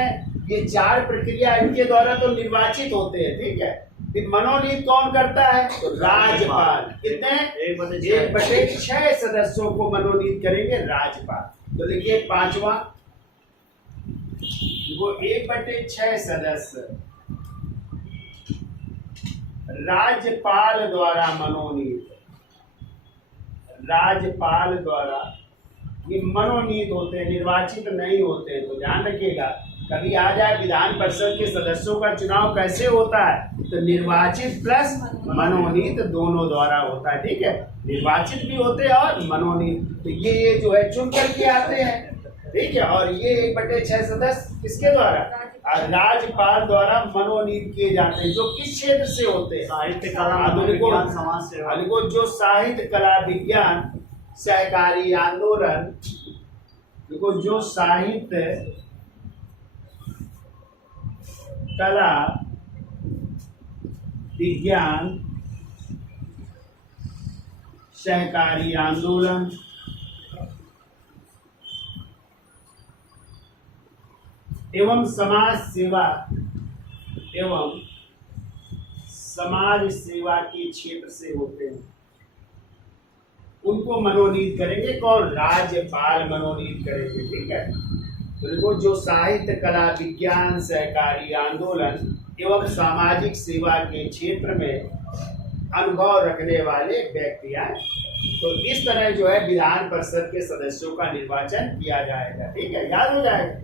ये 4 प्रक्रिया इनके द्वारा तो निर्वाचित होते हैं, ठीक है। फिर मनोनीत कौन करता है? तो राज्यपाल। कितने? 1/6 सदस्यों को मनोनीत करेंगे राज्यपाल। तो देखिए 5वां, वो 1/6 सदस्य राज्यपाल द्वारा मनोनीत, राज्यपाल द्वारा ये मनोनीत होते हैं, निर्वाचित नहीं होते। तो ध्यान रखिएगा, कभी आ जाए विधान परिषद के सदस्यों का चुनाव कैसे होता है, तो निर्वाचित प्लस मनोनीत दोनों द्वारा होता है, ठीक है। निर्वाचित भी होते हैं और मनोनीत, तो ये जो है चुन करके आते हैं, ठीक है। और ये 1/6 सदस्य किसके द्वारा? राज्यपाल द्वारा मनोनीत किए जाते हैं, जो किस क्षेत्र से होते हैं? साहित्य, कला, विज्ञान, समाज सेवा। जो साहित्य, कला, विज्ञान, सहकारी आंदोलन, देखो जो साहित्य, कला, विज्ञान, सहकारी आंदोलन, एवं समाज सेवा के क्षेत्र से होते हैं, उनको मनोनीत करेंगे। कौन? राज्यपाल मनोनीत करेंगे, ठीक है। तो देखो जो साहित्य, कला, विज्ञान, सहकारी आंदोलन एवं सामाजिक सेवा के क्षेत्र में अनुभव रखने वाले व्यक्ति हैं, तो इस तरह जो है विधान परिषद के सदस्यों का निर्वाचन किया जाएगा, ठीक है, याद हो जाएगा।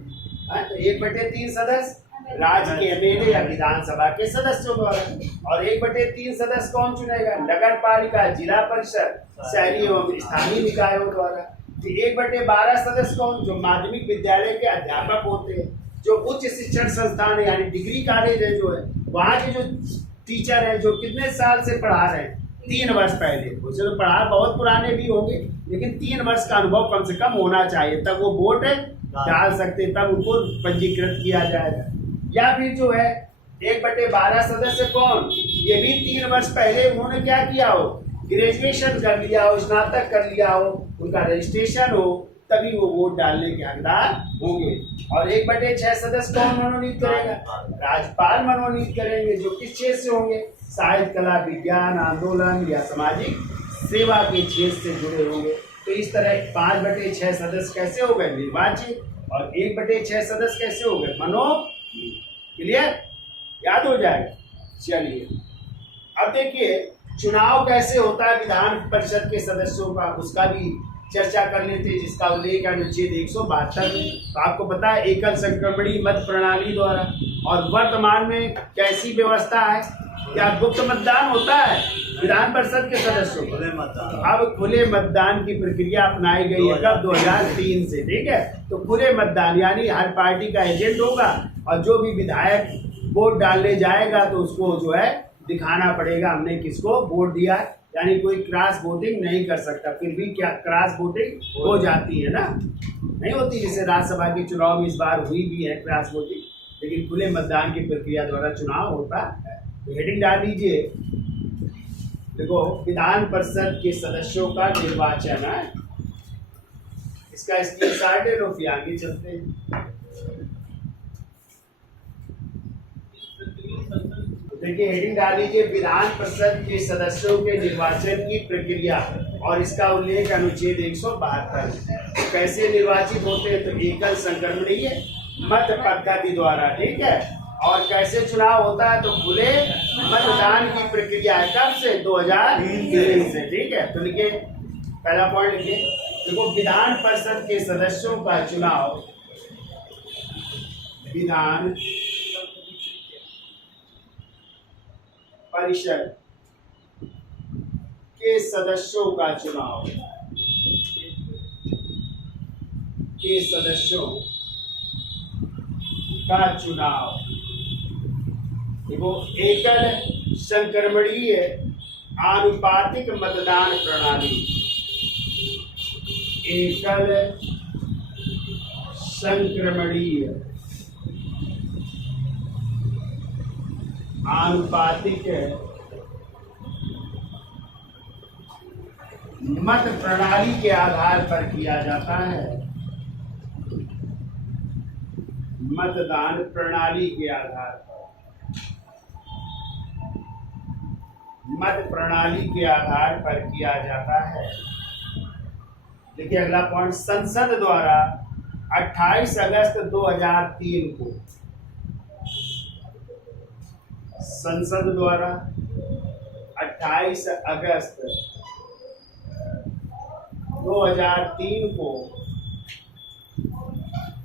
तो 1/3 सदस्य राज्य के एमएलए या विधानसभा के सदस्यों द्वारा। और 1/3 सदस्य कौन चुनेगा? नगर पालिका, जिला परिषद, शहरी एवं स्थानीय निकायों द्वारा। 1/12 सदस्य कौन? जो माध्यमिक विद्यालय के अध्यापक होते हैं, जो उच्च शिक्षण संस्थान है यानी डिग्री कॉलेज है जो है, वहाँ के जो टीचर है जो कितने साल से पढ़ा रहे हैं? 3 वर्ष पहले। उसे तो पढ़ा बहुत पुराने भी होंगे, लेकिन 3 वर्ष का अनुभव कम से कम होना चाहिए, तब वो वोट डाल सकते, तब उनको पंजीकृत किया जाएगा। या फिर जो है 1/12 सदस्य कौन? ये भी 3 वर्ष पहले उन्होंने क्या किया हो? ग्रेजुएशन कर लिया हो, स्नातक कर लिया हो, उनका रजिस्ट्रेशन हो, तभी वो वोट डालने के हकदार होंगे। और 1/6 सदस्य कौन मनोनीत करेगा? राज्यपाल मनोनीत करेंगे, जो किस क्षेत्र से होंगे? साहित्य, कला, विज्ञान, आंदोलन या सामाजिक सेवा के क्षेत्र से जुड़े होंगे। तो इस तरह 5/6 सदस्य कैसे हो गए? निर्वाचित। और 1/6 सदस्य कैसे हो गए? मनोनीत। क्लियर? याद हो जाएगा। चलिए अब देखिए चुनाव कैसे होता है विधान परिषद के सदस्यों का, उसका भी चर्चा कर लेते हैं, जिसका उल्लेख अनुच्छेद 172 में। तो आपको पता है एकल संक्रमणीय मत प्रणाली द्वारा। और वर्तमान में कैसी व्यवस्था है? क्या गुप्त मतदान होता है विधान परिषद के सदस्यों को? खुले मतदान। अब खुले मतदान की प्रक्रिया अपनाई गई है कब? 2003 से। ठीक है, तो खुले मतदान यानी हर पार्टी का एजेंट होगा और जो भी विधायक वोट डालने जाएगा तो उसको जो है दिखाना पड़ेगा हमने किसको वोट दिया, यानी कोई क्रॉस वोटिंग नहीं कर सकता। फिर भी क्या क्रॉस वोटिंग हो जाती है ना? नहीं होती, जैसे राज्यसभा के चुनाव में इस बार हुई भी है क्रॉस वोटिंग, लेकिन खुले मतदान की प्रक्रिया द्वारा चुनाव होता है। तो हेडिंग डाल दीजिए, देखो विधान परिषद के सदस्यों का निर्वाचन है, इसका स्क्रीनशॉट ले लो, फिर आगे चलते हैं। देखिए हेडिंग डाल लीजिए विधान परिषद के सदस्यों के निर्वाचन की प्रक्रिया, और इसका उल्लेख अनुच्छेद 172। कैसे निर्वाचित होते हैं? तो एकल संक्रमणीय मत पद्धति द्वारा। ठीक है, और कैसे चुनाव होता है? तो खुले मतदान की प्रक्रिया है कब से? 2003 से। ठीक है, तो लिखिए पहला पॉइंट लिखिए, देखो विधान परिषद के सदस्यों का चुनाव विधान परिषद के सदस्यों का चुनाव देखो एकल संक्रमणीय आनुपातिक मतदान प्रणाली, एकल संक्रमणीय आनुपातिक मत प्रणाली के आधार पर किया जाता है। मतदान प्रणाली के आधार पर, मत प्रणाली के आधार पर किया जाता है। देखिए अगला पॉइंट, संसद द्वारा 28 अगस्त 2003 को, संसद द्वारा 28 अगस्त 2003 को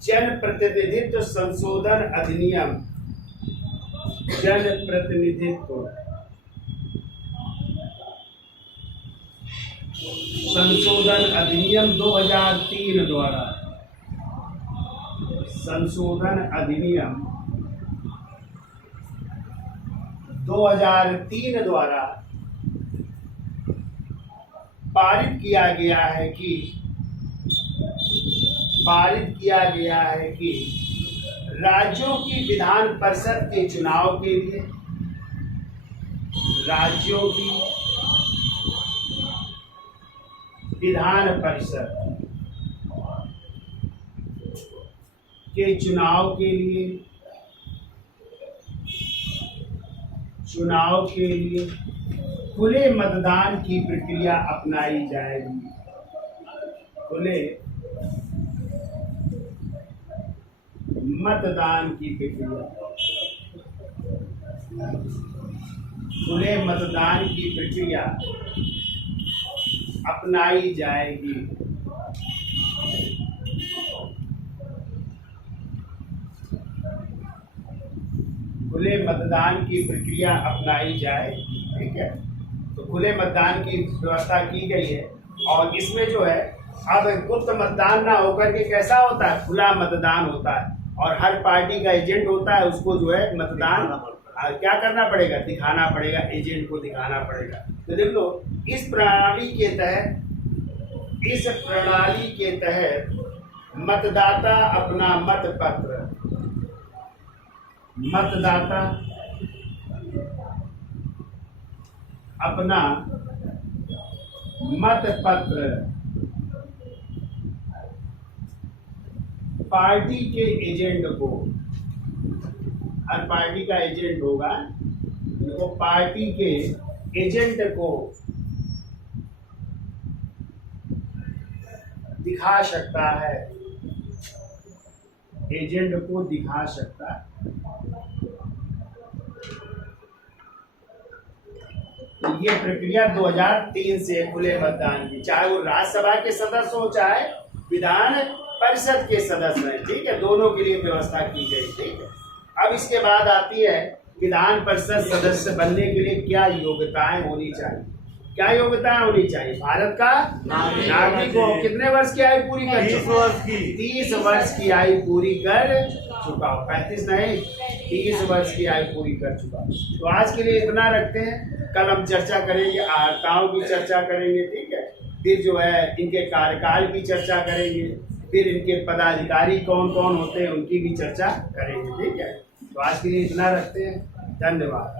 जन प्रतिनिधित्व संशोधन अधिनियम, जन प्रतिनिधित्व संशोधन अधिनियम 2003 द्वारा, संशोधन अधिनियम 2003 द्वारा पारित किया गया है कि राज्यों की विधान परिषद के चुनाव के लिए, राज्यों की विधान परिषद के चुनाव के लिए खुले मतदान की प्रक्रिया अपनाई जाएगी। खुले मतदान की प्रक्रिया, खुले मतदान की प्रक्रिया अपनाई जाएगी। खुले मतदान की प्रक्रिया अपनाई जाए। ठीक है, तो खुले मतदान की व्यवस्था की गई है। और इसमें जो है अब गुप्त मतदान ना होकर के कैसा होता है, खुला मतदान होता है। और हर पार्टी का एजेंट होता है, उसको जो है मतदान क्या करना पड़ेगा, दिखाना पड़ेगा, एजेंट को दिखाना पड़ेगा। तो देख लो, इस प्रणाली के तहत मतदाता अपना मत पत्र पार्टी के एजेंट को, हर पार्टी का एजेंट होगा, तो पार्टी के एजेंट को दिखा सकता है, एजेंट को दिखा सकता है। तो ये प्रक्रिया 2003 से खुले मतदान की, चाहे वो राज्यसभा के सदस्य हो चाहे विधान परिषद के सदस्य हैं। ठीक है, दोनों के लिए व्यवस्था की गई। ठीक है, अब इसके बाद आती है विधान परिषद सदस्य बनने के लिए क्या योग्यताएं होनी चाहिए। क्या योग्यताएं होनी चाहिए? भारत का नागरिक हो, कितने वर्ष की आयु पूरी कर 30 वर्ष की 30 वर्ष की आयु पूरी कर चुका हो, 35 नहीं, 30 वर्ष की आयु पूरी कर चुका। तो आज के लिए इतना रखते हैं, कल हम चर्चा करेंगे, अर्हताओं की चर्चा करेंगे। ठीक है, फिर जो है इनके कार्यकाल की चर्चा करेंगे, फिर इनके पदाधिकारी कौन कौन होते हैं उनकी भी चर्चा करेंगे। ठीक है, तो आज के लिए इतना रखते हैं, धन्यवाद।